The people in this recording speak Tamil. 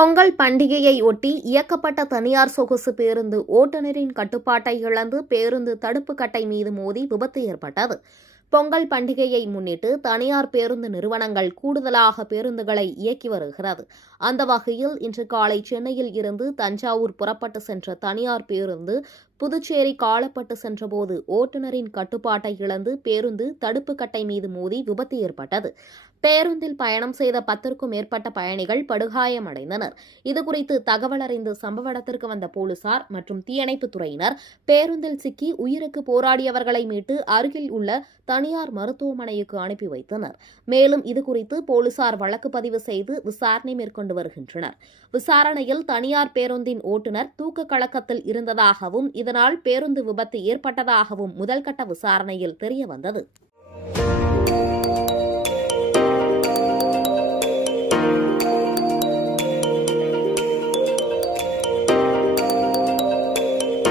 பொங்கல் பண்டிகையை ஒட்டி இயக்கப்பட்ட தனியார் சொகுசு பேருந்து ஓட்டுநரின் கட்டுப்பாட்டை இழந்து பேருந்து தடுப்பு கட்டை மீது மோதி விபத்து ஏற்பட்டது. பொங்கல் பண்டிகையை முன்னிட்டு தனியார் பேருந்து நிறுவனங்கள் கூடுதலாக பேருந்துகளை இயக்கி வருகிறது. அந்த வகையில் இன்று காலை சென்னையில் இருந்து தஞ்சாவூர் புறப்பட்டு சென்ற தனியார் பேருந்து புதுச்சேரி காலப்பட்டு சென்றபோது ஓட்டுநரின் கட்டுப்பாட்டை இழந்து பேருந்து தடுப்பு கட்டை மீது மோதி விபத்து ஏற்பட்டது. பேருந்தில் பயணம் செய்த 10க்கும் மேற்பட்ட பயணிகள் படுகாயமடைந்தனர். இதுகுறித்து தகவல் அறிந்து சம்பவ இடத்திற்கு வந்த போலீசார் மற்றும் தீயணைப்புத் துறையினர் பேருந்தில் சிக்கி உயிருக்கு போராடியவர்களை மீட்டு அருகில் உள்ள தனியார் மருத்துவமனைக்கு அனுப்பி வைத்தனர். மேலும் இதுகுறித்து போலீசார் வழக்கு பதிவு செய்து விசாரணை மேற்கொண்டு வருகின்றனர். விசாரணையில் தனியார் பேருந்தின் ஓட்டுநர் தூக்க கலக்கத்தில் இருந்ததாகவும் இதனால் பேருந்து விபத்து ஏற்பட்டதாகவும் முதல்கட்ட விசாரணையில் தெரியவந்தது.